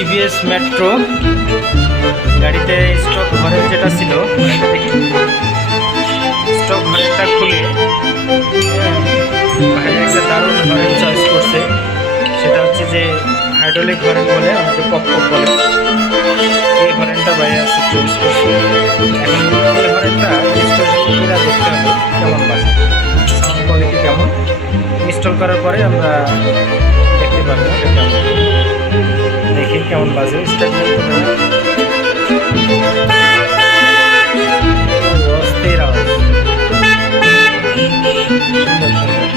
TVS metro গাড়িতে stock ঘরের যেটা ছিল দেখি স্টক ঘরেরটা খুলে ভাই একটা দারুণ ঘরের চয়েস করছে। সেটা হচ্ছে যে হাইড্রোলিক ঘরেন বলে আমাকে পপ পপ বলে, এই হরেনটা ভাই আছে চয়েস করছে। এখন এই হরেনটা ইনস্টল করে দেখতে হবে কেমন বাজে, সাউন্ড কোয়ালিটি কেমন। ইনস্টল করার পরে আমরা দেখতে পারবো এটা কেমন, দেখি কেমন বাজে। স্টার্ট করতে পারি, অস্থির আওয়াজ, সুন্দর সুন্দর।